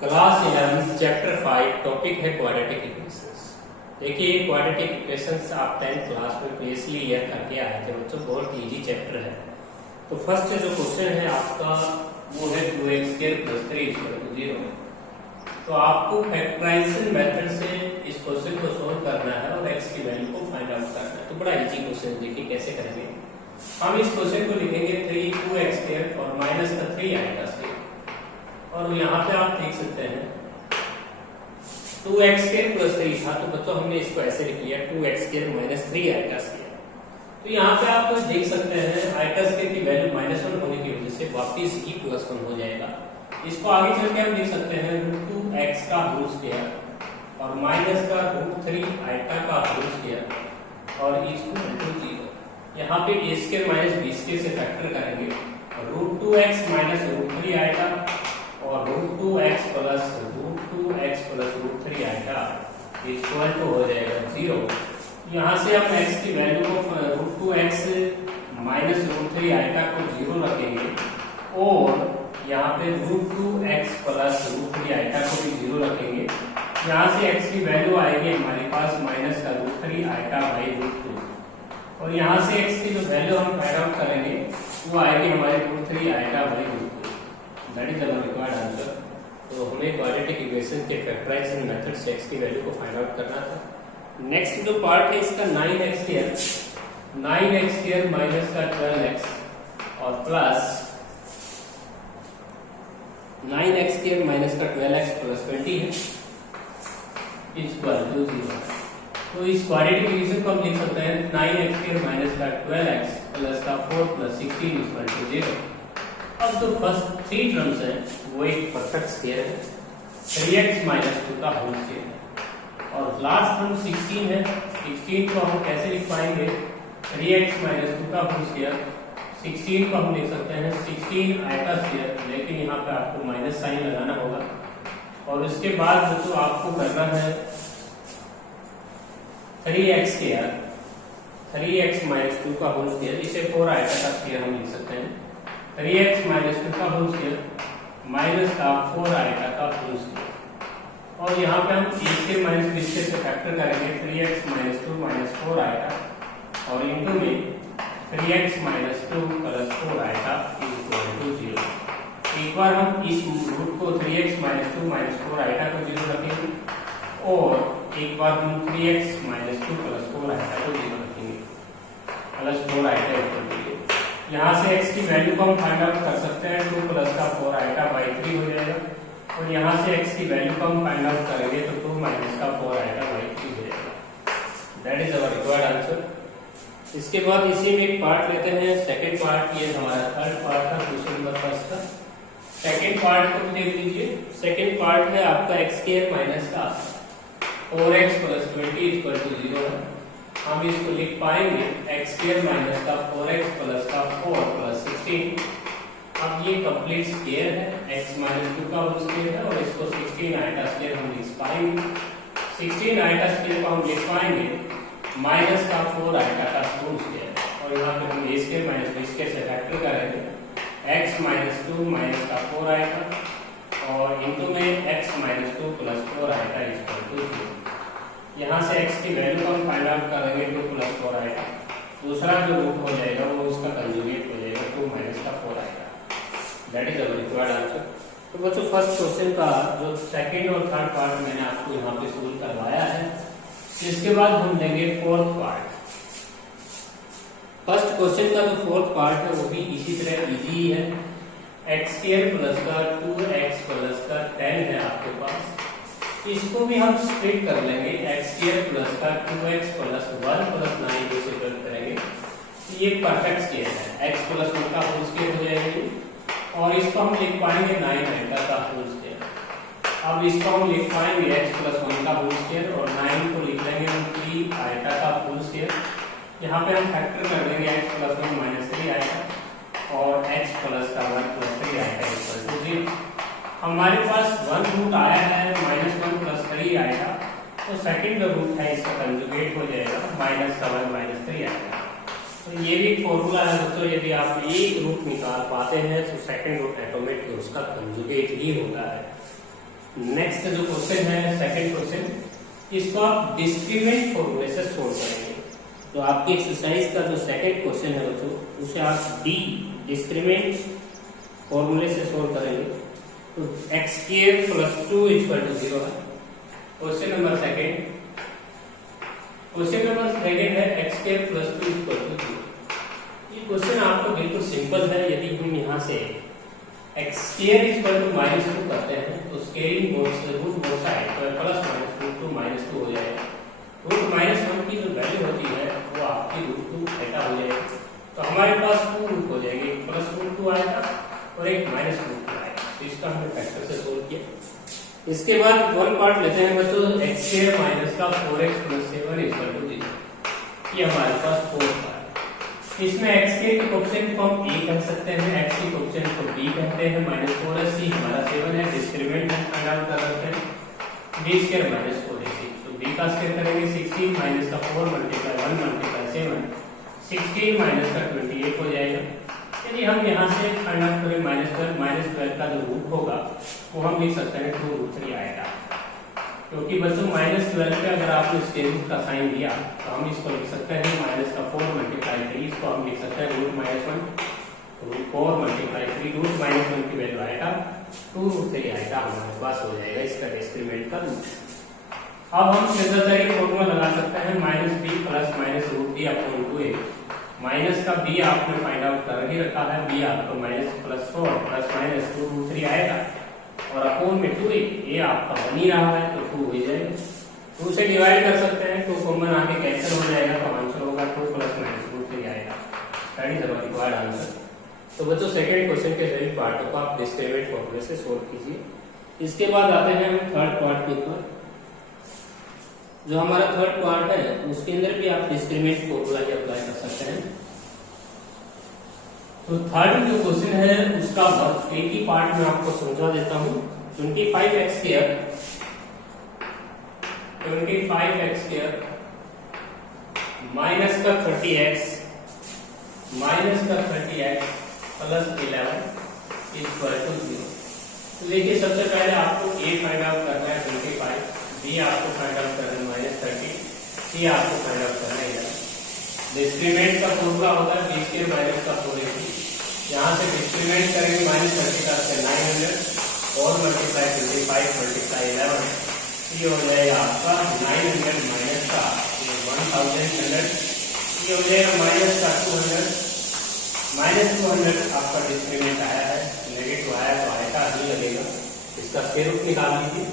Class 11 chapter 5 topic है quadratic equations. देखिए quadratic equations आप 10th क्लास में प्रीवियसली ईयर करके आए थे बच्चों, बहुत इजी चैप्टर है। तो फर्स्ट जो क्वेश्चन है आपका वो है 2x² + 3 = 0। तो आपको फैक्टराइजेशन मेथड से इस क्वेश्चन को सोल्व करना है और x की वैल्यू को फाइंड आउट करना है। तो बड़ा इजी क्वेश्चन, देखिए कैसे करेंगे। हम इस क्वेश्चन को लिखेंगे 2x² और माइनस का 3 आएगा स्क्वायर, और यहाँ पे आप देख सकते हैं 2x² + 3 था, तो बच्चों हमने इसको ऐसे लिख लिया 2x² - 3 आएगा स्क्वायर। तो यहाँ पे आप देख सकते हैं आइटा स्क्वायर की वैल्यू -1 होने की वजह से वापिस ही +1 हो जाएगा। इसको आगे चल के हम देख सकते हैं √2x का होल स्क्वायर और माइनस का √3 आइटा का होल स्क्वायर और इक्वल टू 0। यहाँ पे a² - b² से फैक्टर करेंगे, √2x - √3 आइटा और √2x + √3 आइटा इक्वल टू हो जाएगा 0। यहाँ से हम x की वैल्यू को √2x - √3 आइटा को 0 रखेंगे और यहाँ पे √2x + √3 आइटा को भी 0 रखेंगे। यहाँ से x की वैल्यू आएगी हमारे पास माइनस का √3 आइटा बाई √2, और यहाँ से x की जो वैल्यू हम फाइंड आउट करेंगे वो आएगी हमारे √3 iota by √2। That is our required answer. तो हमें क्वाड्रेटिक इक्वेशन के फैक्टराइजेशन मेथड से x की वैल्यू को फाइंड आउट करना था। नेक्स्ट जो पार्ट है इसका 9x² माइनस का 12x और प्लस 9x² माइनस का 12x + 20 है इक्वल टू 0। तो इस क्वाड्रेटिक इक्वेशन को हम लिख सकते हैं 9x² माइनस का 12x प्लस का 4 + 16 इक्वल टू 0। अब जो फर्स्ट 3 टर्म्स हैं वो एक परफेक्ट स्क्वायर है, 3x - 2 का होल स्क्वायर है, और लास्ट टर्म 16 है। 16 को हम कैसे लिख पाएंगे, 3x - 2 का होल स्क्वायर। 16 को हम लिख सकते हैं 16 आइटा स्क्वायर, लेकिन यहाँ पे आपको माइनस साइन लगाना होगा। और उसके बाद जो आपको करना है 3x² 3x - 2 का होल स्क्वायर, इसे 4 आइटा का स्क्वायर हम लिख सकते हैं। 3x - 2 का होल स्क्वायर माइनस का 4 आइटा का होल स्क्वायर, और यहाँ पे हम a² - b² से फैक्टर करेंगे 3x - 2 - 4 आइटा और इनटू में 3x - 2 + 4 आइटा इक्वल टू 0। एक बार हम इस रूट को 3x - 2 - 4 आइटा को 0 रखेंगे और एक बार हम 3x - 2 + 4 आइटा को 0 रखेंगे प्लस 4 आइटा इक्वल टू 0। यहाँ से x की वैल्यू को हम फाइंड आउट कर सकते हैं, 2 + का 4 आइटा बाई 3 हो जाएगा, और यहाँ से x की वैल्यू को हम फाइंड आउट करेंगे तो 2 - का 4 आइटा बाई 3 हो जाएगा। That is our required answer. इसके बाद इसी में एक पार्ट लेते हैं, सेकंड पार्ट। ये हमारा थर्ड पार्ट था क्वेश्चन नंबर फर्स्ट का। सेकंड पार्ट को देख लीजिए। सेकंड पार्ट है आपका x² माइनस का 4x + 20 इक्वल टू 0 है। हम इसको लिख पाएंगे x² माइनस का 4x प्लस का 4 + 16। अब ये कंप्लीट स्क्वायर है, x - 2 का होल स्क्वायर है, और इसको 16 आइटा स्क्वायर हम लिख पाएंगे। 16 आइटा स्क्वायर को हम लिख पाएंगे माइनस का 4 आइटा का होल स्क्वायर, और यहाँ पे हम a² - b² से फैक्टर करेंगे x - 2 माइनस का 4 आइटा और इनटू में x - 2 + 4 आइटा इक्वल टू 0। यहाँ से x की वैल्यू को हम फाइंड आउट करेंगे 2 + 4 आइटा। दूसरा जो रूट हो जाएगा वो उसका कंजुगेट हो जाएगा 2 - का 4 iota. That is our required answer. तो बच्चों फर्स्ट क्वेश्चन का जो सेकंड और थर्ड पार्ट मैंने आपको यहाँ पे सोल्व करवाया है। इसके बाद हम लेंगे फोर्थ पार्ट। फर्स्ट क्वेश्चन का जो फोर्थ पार्ट है वो भी इसी तरह इजी है। x² प्लस का 2x प्लस का 10 है आपके पास। इसको भी हम स्प्लिट कर लेंगे, x² प्लस का 2x प्लस 1 प्लस 9 को सेपरेट करेंगे। ये परफेक्ट स्क्वायर है, x + 1 का होल स्क्वायर हो जाएगा, और इसको हम लिख पाएंगे 9 आइटा का होल स्क्वायर। अब इसको हम लिख पाएंगे x + 1 का होल स्क्वायर, और 9 को लिख लेंगे हम 3 आइटा का होल स्क्वायर। यहाँ पे हम फैक्टर कर लेंगे x + 1 - 3 आइटा और x प्लस का 1 + 3 आइटा इक्वल टू 0। हमारे पास 1 रूट आया है -1 + 3 आएगा, तो सेकंड रूट है इसका कंजुगेट हो जाएगा -1 - 3 आएगा। तो ये भी फॉर्मूला है दोस्तों, यदि आप एक रूट निकाल पाते हैं तो सेकंड रूट ऑटोमेटिक उसका कंजुगेट ही होता है। नेक्स्ट जो क्वेश्चन है, सेकंड क्वेश्चन, इसको आप डिस्क्रीमेंट फॉर्मूले से सोल्व करेंगे। तो आपकी एक्सरसाइज का जो सेकंड क्वेश्चन है बच्चों, उसे आप डिस्क्रीमेंट फॉर्मूले से सोल्व करेंगे। तो x square plus 2 equal to 0 है question number second. Question number second है x square plus 2 equal to 0। ये क्वेश्चन आपको बिल्कुल सिंपल है। यदि हम यहाँ से एक्स स्क्वायर इक्वल टू -2 करते हैं तो स्क्वायरिंग रूट बोथ साइड तो प्लस माइनस रूट 2 -2 हो जाएगा। रूट -1 की जो वैल्यू होती है वो आपकी रूट 2 थीटा हो जाएगी। तो हमारे पास 2 रूट हो जाएंगे, प्लस रूट 2 आएगा और एक माइनस रूट 2 आएगा। तो इसका हमने फैक्टर से सोल्व किया। इसके बाद वन पार्ट लेते हैं बच्चों, एक्स स्क्वायर माइनस का 4x प्लस 7 इक्वल टू 0। ये हमारे पास 4 था। इसमें x के कोएफिशिएंट को हम a कह सकते हैं, x के कोएफिशिएंट को b कहते हैं, -4ac हमारा 7 है, डिस्क्रीमेंट हम फाइंड आउट कर सकते हैं b स्क्वायर माइनस 4ac। तो b का स्क्वायर करेंगे 16 माइनस का 4 मल्टीप्लाई 1 मल्टीप्लाई 7, 16 माइनस का 28 हो जाएगा। यदि हम यहाँ से फाइंड आउट करें -12 का जो रूट होगा वो हम लिख सकते हैं 2√3 आएगा, क्योंकि बच्चों -12 पे अगर आपने स्क्वायर रूट का साइन दिया तो हम इसको लिख सकते हैं माइनस का 4 मल्टीप्लाई 3, इसको हम लिख सकते हैं √1 रूट 4 मल्टीप्लाई 3, √-1 की वैल्यू आएगा 2√3 आएगा, हमारे पास हो जाएगा इसका डिस्क्रीमेंट का रूट। अब हम सिंपल फॉर्मूला लगा सकते हैं -b plus -√b upon 2a। Minus का b आपने फाइंड आउट कर ही रखा है, b आपको -+4 प्लस -2√3 आएगा और अपोन में 2a, ये आपका बन ही रहा है तो 2 हो जाएगा। 2 से डिवाइड कर सकते हैं, 2 कॉमन आके कैंसिल हो जाएगा तो आंसर होगा 2 प्लस -√3 आएगा। That is our required answer. तो बच्चों सेकंड क्वेश्चन के सभी पार्टों को आप डिस्क्रीमेंट फॉर्मूले से सोल्व कीजिए। इसके बाद आते हैं हम थर्ड पार्ट के ऊपर। जो हमारा थर्ड पार्ट है उसके अंदर भी आप डिस्क्रीमेंट फॉर्मूला ही अप्लाई कर सकते हैं। तो थर्ड जो क्वेश्चन है उसका एक ही पार्ट में आपको समझा देता हूं। 25x स्क्वायर माइनस का 30x प्लस 11 इक्वल टू 0। तो देखिए सबसे पहले आपको a फाइंड आउट करना है 25, b आपको फाइंड आउट करना है -30, c आपको फाइंड आउट करना है 11। डिस्क्रीमेंट का फॉर्मूला होता है b स्क्वायर माइनस का 4ac। यहाँ से डिस्क्रीमेंट करेंगे -30 का 900 और मल्टीप्लाई 25 मल्टीप्लाई 11, ये हो जाएगा आपका 900 माइनस का 1100, ये हो जाएगा माइनस का 200, -200 आपका डिस्क्रीमेंट आया है, नेगेटिव आया तो आएगा ही लगेगा। इसका स्क्वायर रूट निकाल लीजिए।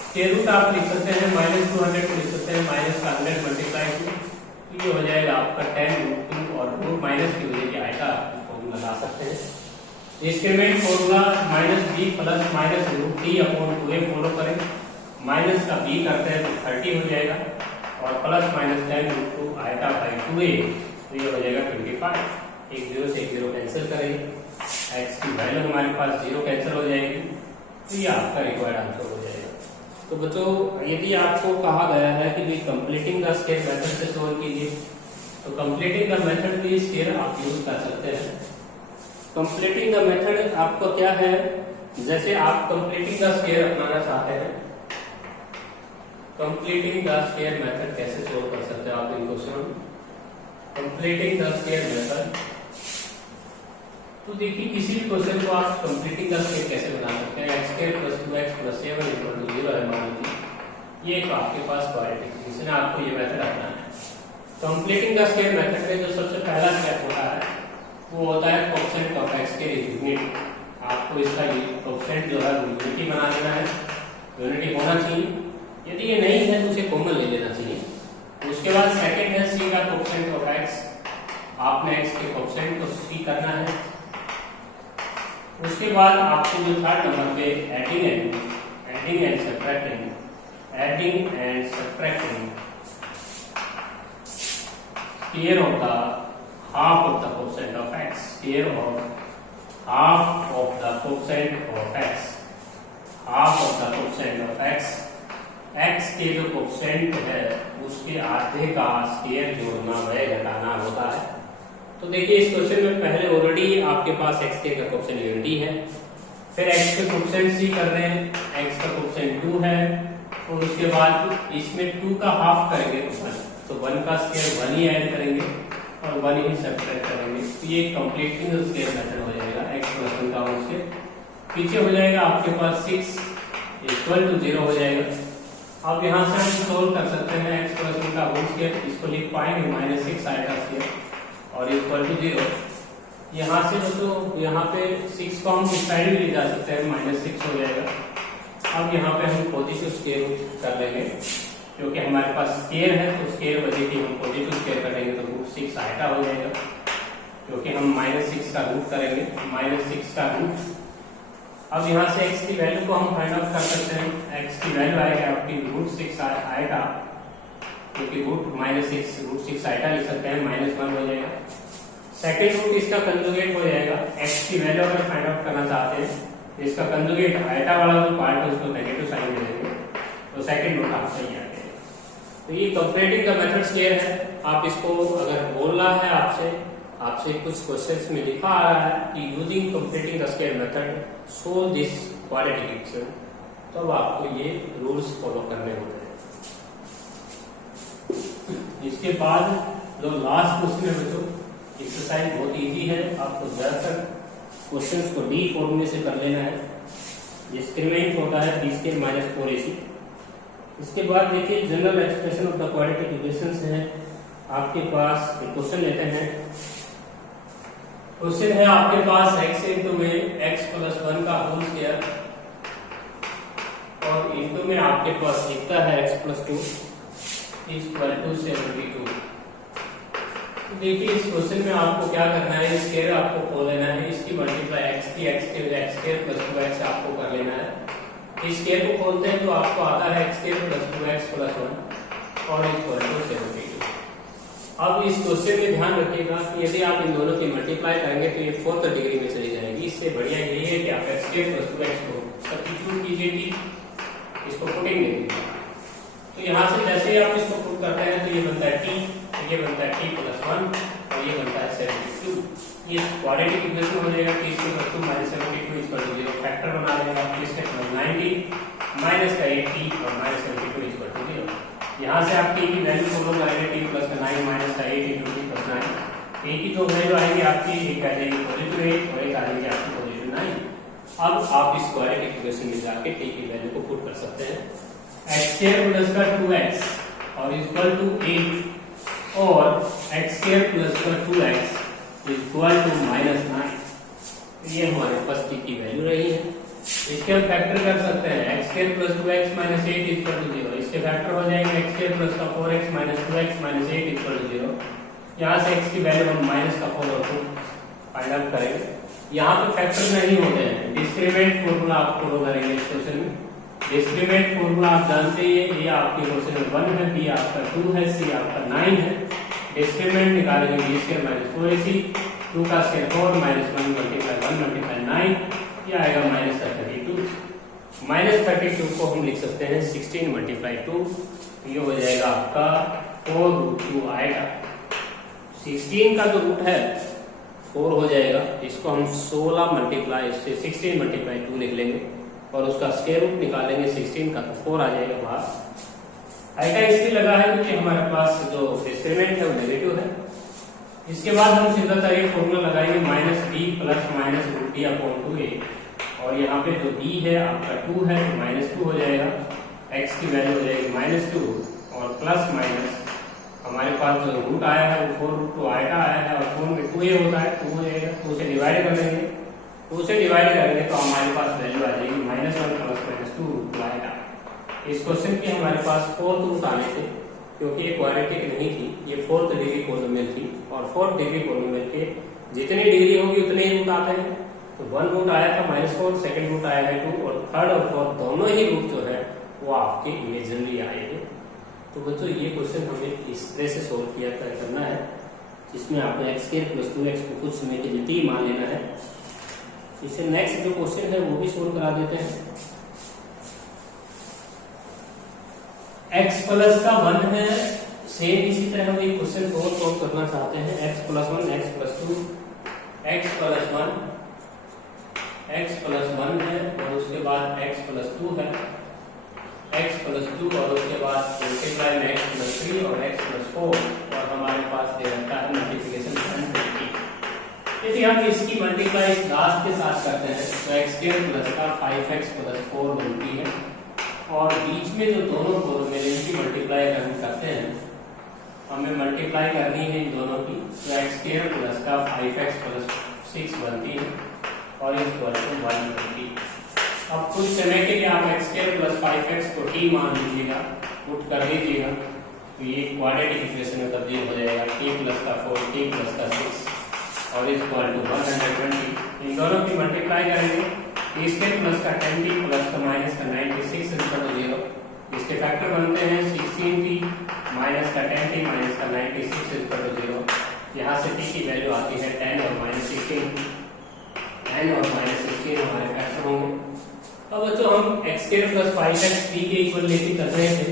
स्क्वायर रूट आप लिख सकते हैं -200 को लिख सकते हैं -100 मल्टीप्लाई 2, ये हो जाएगा आपका 10√2 और रूट माइनस की वजह से आएगा लगा सकते हैं। Discriminant formula -b plus -√t upon 2a follow करें, माइनस का b करते हैं तो 30 हो जाएगा और प्लस -10√2 आएगा बाई 2a, तो ये हो जाएगा 25। एक 0 से एक 0 कैंसिल करेंगे, x की वैल्यू हमारे पास 0 कैंसिल हो जाएगी, तो ये आपका रिक्वायर्ड आंसर हो जाएगा। तो बच्चों यदि आपको कहा गया है कि भाई कंप्लीटिंग द स्क्वायर मेथड से सोल्व कीजिए, तो कंप्लीटिंग द मेथड भी स्क्वायर आप यूज कर सकते हैं। कंप्लीटिंग द मेथड आपका क्या है, जैसे आप कंप्लीटिंग द स्क्वायर अपनाना चाहते हैं, कंप्लीटिंग द स्क्वायर मेथड कैसे सोल्व कर सकते हैं आप in question. Completing the square method, तो देखिए किसी भी क्वेश्चन को आप कंप्लीटिंग द स्क्वायर कैसे बना सकते हैं। x square plus 2x plus 7 equal to 0 है मान लीजिए, ये तो आपके पास क्वाड्रेटिक, जिसने आपको ये मेथड अपनाना है। कंप्लीटिंग द स्क्वायर मेथड में जो सबसे पहला स्टेप होता है वो होता है कोएफिशिएंट ऑफ x के यूनिट। आपको इसका कोएफिशिएंट जो है यूनिटी बना देना है, यूनिटी होना चाहिए। यदि ये नहीं है तो उसे कॉमन ले लेना चाहिए। उसके बाद सेकंड है c का कोएफिशिएंट ऑफ x, आपने x के कोएफिशिएंट को c करना है। उसके बाद आपको जो थर्ड नंबर पे adding and subtracting square of the half of the coefficient of x, square of half of the coefficient of x, half of the coefficient of x, x के जो कोएफिशिएंट है उसके आधे का स्क्वायर जोड़ना व घटाना होता है। तो देखिए इस क्वेश्चन में पहले ऑलरेडी आपके पास x के का कोएफिशिएंट यूनिटी है, फिर x के कोएफिशिएंट c कर रहे हैं, x x का कोफिशिएंट 2 है, और उसके बाद इसमें 2 का हाफ करेंगे तो 1, तो 1 का स्क्वायर 1 ही ऐड करेंगे और 1 ही सब्ट्रैक्ट करेंगे, तो ये कंप्लीटिंग स्क्वायर मेथड हो जाएगा x + 1 का होल स्क्वायर। पीछे हो जाएगा आपके पास 6 = 0 हो जाएगा। अब यहाँ से हम सोल्व कर सकते हैं x + 1 का होल स्क्वायर, इसको लिख पाएंगे -6 आएगा स्क्वायर और = 0। यहाँ से तो यहाँ पे 6 को हम इस साइड भी ले जा सकते हैं, -6 हो जाएगा। अब यहाँ पे हम पॉजिटिव स्क्वायर रूट कर लेंगे, क्योंकि हमारे पास स्क्वायर है तो स्क्वायर वजह की हम पॉजिटिव स्क्वायर करेंगे तो √6 आएगा हो जाएगा, क्योंकि हम -6 का रूट करेंगे, -6 का रूट। अब यहाँ से x की वैल्यू को हम फाइंड आउट कर सकते हैं, x की वैल्यू आएगी आपकी √6 आएगा, क्योंकि √6 आएगा लिख सकते हैं, -1 हो जाएगा। सेकेंड रूट इसका कंजुगेट हो जाएगा, x की वैल्यू अगर फाइंड आउट करना चाहते हैं तो इसका कंजुगेट आयटा वाला जो पार्ट है उसको नेगेटिव साइन दे देंगे, तो सेकेंड रूट आपका ये आ जाएगा। तो ये कंपेरेटिंग का मेथड क्लियर है। आप इसको अगर बोल रहा है आपसे कुछ क्वेश्चंस में लिखा आ रहा है कि using completing the square method solve this quadratic equation, तब आपको ये रूल्स फॉलो करने होते हैं। इसके बाद जो लास्ट क्वेश्चन है बच्चों, एक्सरसाइज बहुत इजी है, आपको ज्यादातर क्वेश्चंस को डी फॉर्मूले से कर लेना है, डिस्क्रिमिनेंट होता है b² - 4ac। इसके बाद देखिए general expression of the quadratic equations है आपके पास। क्वेश्चन लेते हैं, क्वेश्चन है आपके पास x इंटू में x + 1 का होल स्क्वायर और इंटू में आपके पास लिखता है x + 2 = 72। देखिए इस क्वेश्चन में आपको क्या करना है, स्क्वायर आपको खोल लेना है, इसकी मल्टीप्लाई x की x² + 2x आपको कर लेना है। इस स्क्वायर को खोलते हैं तो आपको आता है x² + 2x + 1 और = 72। अब इस क्वेश्चन में ध्यान रखिएगा कि यदि आप इन दोनों की मल्टीप्लाई करेंगे तो ये 4th डिग्री में चली जाएगी। इससे बढ़िया यही है कि आप x² + 2x को सब्स्टिट्यूट कीजिए कि इसको पुटिंग देंगे। तो यहाँ से जैसे ही आप इसको पुट करते हैं तो ये बनता है t, ये बनता है t + 1 और ये बनता है 72। ये क्वाड्रेटिक इक्वेशन हो जाएगा t² + 2 - 72 = 0। फैक्टर बना देंगे आप t² + 90 माइनस का 8t और -72 = 0। यहाँ से आप t की वैल्यू फॉलो करेंगे, t + 9 माइनस का 8 × t + 9। a की तो वैल्यू आएगी आपकी, एक आ जाएगी +8 और एक आ जाएगी आपकी +9। अब आप इस क्वाड्रेटिक इक्वेशन में जाके t की वैल्यू को पुट कर सकते हैं, x² + 2x और = 8 और x² + 2x = -9। ये हमारे पास t की वैल्यू रही है। इसके हम फैक्टर कर सकते हैं, x² + 2x - 8 = 0। इसके फैक्टर हो जाएंगे x² + 4x - 2x - 8 = 0। यहाँ से x की वैल्यू हम -4 और 2 फाइंड आउट करेंगे। यहाँ पे फैक्टर नहीं होते हैं, डिस्क्रिमिनेंट फॉर्मूला आप फॉलो करेंगे इस क्वेश्चन में। डिस्क्रिमिनेंट फॉर्मूला आप जानते ही हैं, ये आपके क्वेश्चन में 1 है, b आपका 2 है, c आपका 9 है। डिस्क्रिमिनेंट निकालेंगे b² - 4ac, 2 का स्क्वायर 4 - 1 × 1 × 9, ये आएगा -32। -32 को हम लिख सकते हैं 16 × 2, ये हो जाएगा आपका 4√2 आएगा। 16 का जो रूट है 4 हो जाएगा, इसको हम 16 मल्टीप्लाई से 16 × 2 लिख लेंगे और उसका स्क्वायर रूट निकालेंगे 16 का, तो 4 आ जाएगा बाहर। आएगा इसलिए लगा है क्योंकि हमारे पास जो डिस्क्रिमिनेंट है वो नेगेटिव है। इसके बाद हम सीधा सा ये फॉर्मूला लगाएंगे -b + -√d/2a, और यहाँ पे जो b है आपका 2 है तो -2 हो जाएगा, x की वैल्यू हो जाएगी -2 और प्लस माइनस हमारे पास जो रूट आया है वो 4√2 आएगा आया है और 4 में 2a होता है, 2 हो जाएगा, 2 से डिवाइड कर देंगे, 2 से डिवाइड करेंगे तो हमारे पास वैल्यू आ जाएगी -1 + -2 आएगा। इस क्वेश्चन की हमारे पास 4th रूट आने थे, क्योंकि ये क्वाड्रेटिक नहीं थी, ये 4th डिग्री पॉलिनोमियल थी और 4th डिग्री पॉलिनोमियल के जितनी डिग्री होगी उतने ही रूट आते हैं। तो 1 रूट आया था -4, सेकंड रूट आया है 2 और थर्ड और फोर्थ दोनों ही रूट जो है वो आपके इमेजिनरी आएंगे। तो बच्चों ये क्वेश्चन हमें इस तरह से सोल्व किया करना है, जिसमें आपने x² + 2x को कुछ सिमेट्रिसिटी मान लेना है। इससे नेक्स्ट जो क्वेश्चन है वो भी सोल्व करा देते हैं। x प्लस का 1 है, सेम इसी तरह हम ये क्वेश्चन को सोल्व करना चाहते हैं। x + 1 x + 2 x + 1 है और उसके बाद x प्लस 2 है, x प्लस 2 और उसके बाद मल्टीप्लाई में x प्लस 3 और x प्लस 4 और हमारे पास दे रखा है मल्टीप्लिकेशन 120। यदि हम इसकी मल्टीप्लाई लास्ट के साथ करते हैं तो x स्क्वायर प्लस का 5x प्लस 4 बनती है और बीच में जो दोनों कोरों में इनकी मल्टीप्लाई अगर हम करते हैं, हमें मल्टीप्लाई करनी है इन दोनों की, तो x स्क्वायर प्लस का 5x प्लस 6 बनती है और इस इक्वल टू 1 बनती है। अब कुछ समय के लिए आप x स्क्वायर प्लस 5x को t मान लीजिएगा, पुट कर दीजिएगा, तो ये क्वाड्रेटिक इक्वेशन में तब्दील हो जाएगा t प्लस का 4 t प्लस का 6 और इस इक्वल टू 120। इन दोनों की मल्टीप्लाई करेंगे, t स्क्वायर प्लस का 10t प्लस का माइनस का 96 इक्वल टू 0। इसके फैक्टर बनते हैं 16t माइनस का 10t माइनस का 96 इक्वल टू 0। यहाँ से t की वैल्यू आती है 10 और माइनस 16, 10 और माइनस 16 हमारे फैक्टर होंगे। अब बच्चों हम x square plus 5x t के इक्वल लेके कर रहे थे,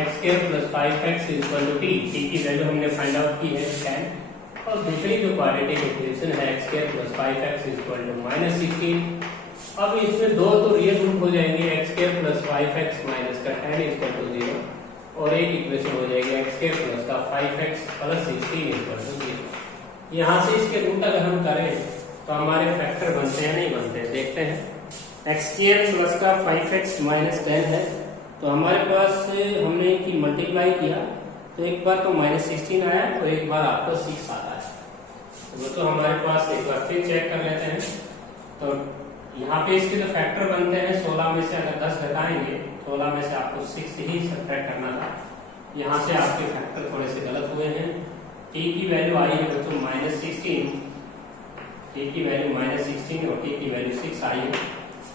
x square plus 5x equal to t, t की वैल्यू हमने फाइंड आउट की है 10 और दूसरी जो क्वाड्रेटिक इक्वेशन है x square plus 5x equal to minus 16। अब इसमें दो तो रियल रूट हो जाएंगे, x square plus 5x minus का 10 इक्वल टू 0 और एक इक्वेशन हो जाएगी x स्क्वायर प्लस का 5x प्लस 16 इक्वल टू 0। यहाँ से इसके रूट अगर हम करें तो हमारे फैक्टर बनते हैं नहीं बनते हैं, देखते हैं। x स्क्वायर प्लस का 5x माइनस 10 है, तो हमारे पास हमने इनकी मल्टीप्लाई किया तो एक बार तो माइनस 16 आया और एक बार आपको 6 आता है। तो वो तो हमारे पास एक बार फिर चेक कर लेते हैं। तो यहाँ पे इसके जो फैक्टर बनते हैं 16 में से अगर 10 घटाएंगे, 16 में से आपको 6 ही सब्ट्रैक्ट करना था, यहाँ से आपके फैक्टर थोड़े से गलत हुए हैं। t की वैल्यू आई है बच्चों माइनस 16, t की वैल्यू माइनस 16 और t की वैल्यू 6 आई है।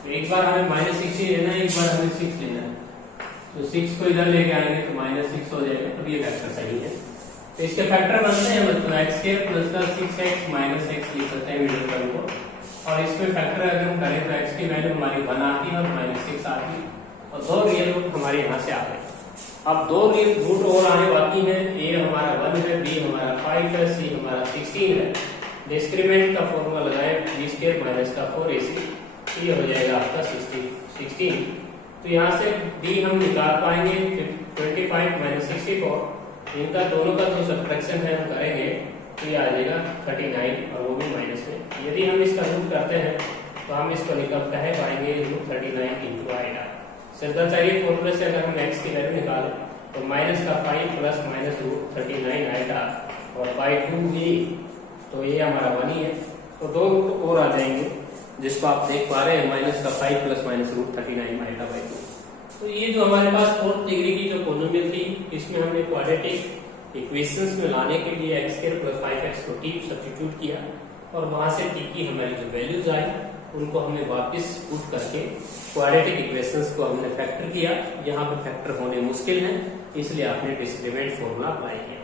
तो एक बार हमें माइनस 16 लेना है, एक बार हमें 6 लेना है, तो 6 को इधर लेके आएंगे तो माइनस 6 हो जाएगा, तो ये फैक्टर सही है। तो इसके फैक्टर बनते हैं मतलब x स्क्वायर प्लस का 6x माइनस x लिख सकते हैं मिडिल टर्म को, और इसमें फैक्टर अगर हम करें तो x की वैल्यू हमारी 1 आती है और माइनस 6 आती है और दो रियल रूट हमारे यहाँ से आते हैं। अब दो रियल रूट और आने बाकी हैं, a हमारा 1 है, b हमारा 5 है, c हमारा 16 है। डिस्क्रीमेंट का फॉर्मूला लगाएं, b स्क्वायर माइनस का 4ac, ये हो जाएगा आपका 16। तो यहाँ से b हम निकाल पाएंगे 25 माइनस 64, इनका दोनों का जो सब्ट्रैक्शन है हम करेंगे तो ये आ जाएगा 39 और वो भी माइनस में। यदि हम इसका रूट करते हैं तो हम इसको निकलता है पाएंगे रूट 39 इंटू आएगा। सिद्धा चाहिए फॉर्मूले से अगर हम x की वैल्यू निकालें तो माइनस का 5 प्लस माइनस रूट 39 आएगा और बाई 2a, तो ये हमारा 1 ही है। तो दो रूट और आ जाएंगे जिसको आप देख पा रहे हैं, माइनस का 5 प्लस माइनस रूट 39 आएगा बाई 2। तो ये जो हमारे पास 4th डिग्री की जो पॉलिनोमियल थी, इसमें हमने क्वाड्रेटिक इक्वेशंस में लाने के लिए x स्क्वायर प्लस 5x को t सब्स्टिट्यूट किया और वहां से t की हमारी जो वैल्यूज आई उनको हमने वापस पुट करके क्वाड्रेटिक इक्वेशंस को हमने फैक्टर किया। यहाँ पे फैक्टर होने मुश्किल है, इसलिए आपने डिस्क्रीमेंट फॉर्मूला अप्लाई किया।